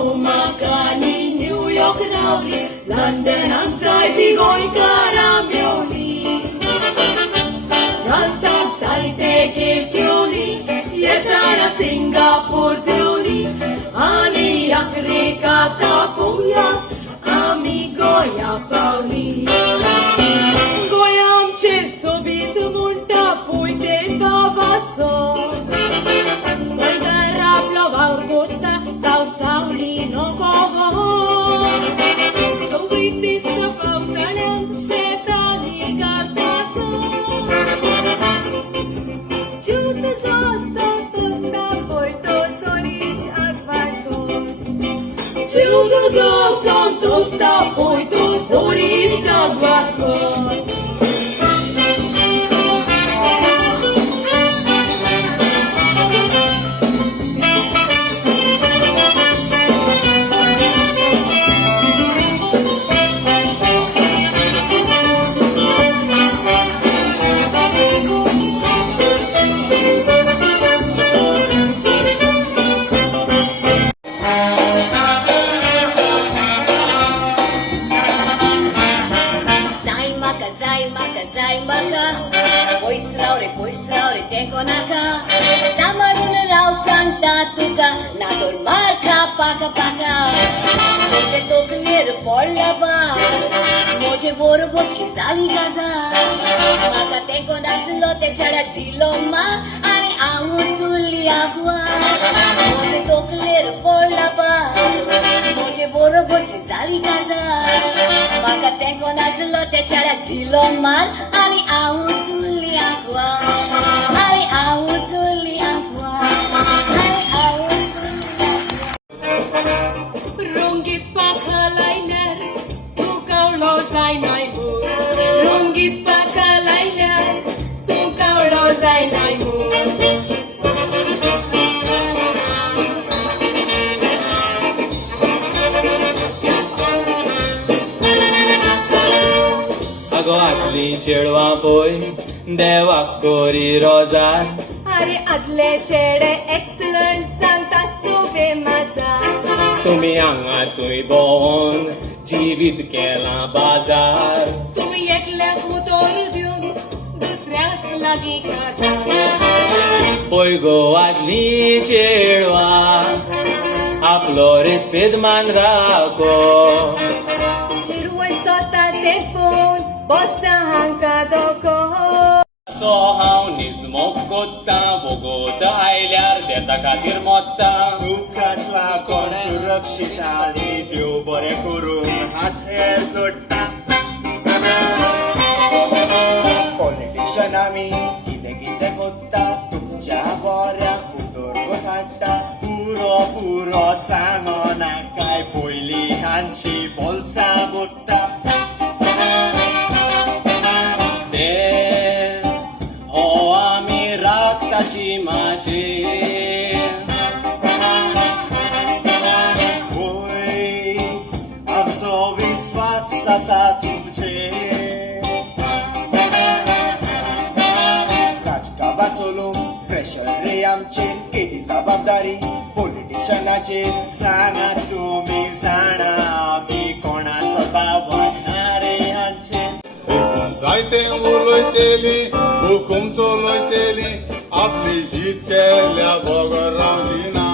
Roma cani, New York nauri, London anxiety going caramioli. France anxiety kikioli, Yetana Singapore dioli, Ani Africa tapuya, amigo ya pauli. Goyam cheso bit munta puite babaso. Są tosta, pójdą florista guaco. Pois tengo naka. Samaruna rao santa tuka. Nador marca paka paka. Moje tokler pollaba. Moje bor bochi zali gaza. Maka tengo naslote chada diloma. Ani aun suli agua. Moje tokler pollaba. Moje bor bochi zali gaza. Maka tengo naslote chada diloma. Ani aun suli agua. Hari aun suli agua. Hari aun suli agua. Rungit pakalainer, tu kaulo zai nai mu. Rungit pakalainer, tu kaulo zai nai mu. Ago akli chedwa boy, dewa kori rozar. अरे आदले चेडे excellent सांगता सोबे माझा. तुम्ही हांगातूय भोंवून जिवीत केला बाजार. तुम्ही एकल्या उतोर दिवन दुसऱ्याच लागीं काजा. पळय गो आदली चेडवा, आपलो रेस्पेद मान राखो. चिरवय स्वता ते पोवन बसता हांका दोको. तो हांव निजमोग कोत्ता, वगोत आयल्यार देसा खातीर मोत्ता. दुखाक लागून सुरक्षीत आनी देव बरें करून हात हेर जोडटा. पॉलिटिशियन आमी कितें कितें कोत्ता, तुमच्या बऱ्याक उदरगत हाडटा. पुरो सांगना काय पयलीं हांची बोल्सां बोडटा. ताशी माझे वय आमचो विस्वास आसा तुमचेर. राजकाबा चलोवंक प्रेशर रे आमचेर, केदी जबाबदारी पॉलिटिशियनाचेर. सांगात तुमी जाणा आमी कोणाचो बाब वाडना रे हांचेर. जायते उलयतेली, हुकूम चलयतेली, आपली जीत केल्या गोगर रावदिना.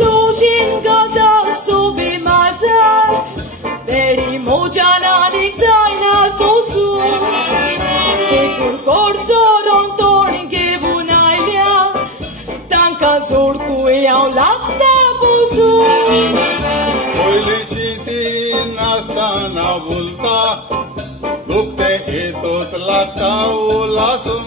लोजीन गदा सोबे माझा, देडी मोजान आनीक जायना सोसून. एकूण कोर्सो दोन तोण घेवून आयल्या, तांकां जोडकूय हांव लागता बसून. पयलींची ती नासतना बोलता, दुखते हेतूत लागता उलासून.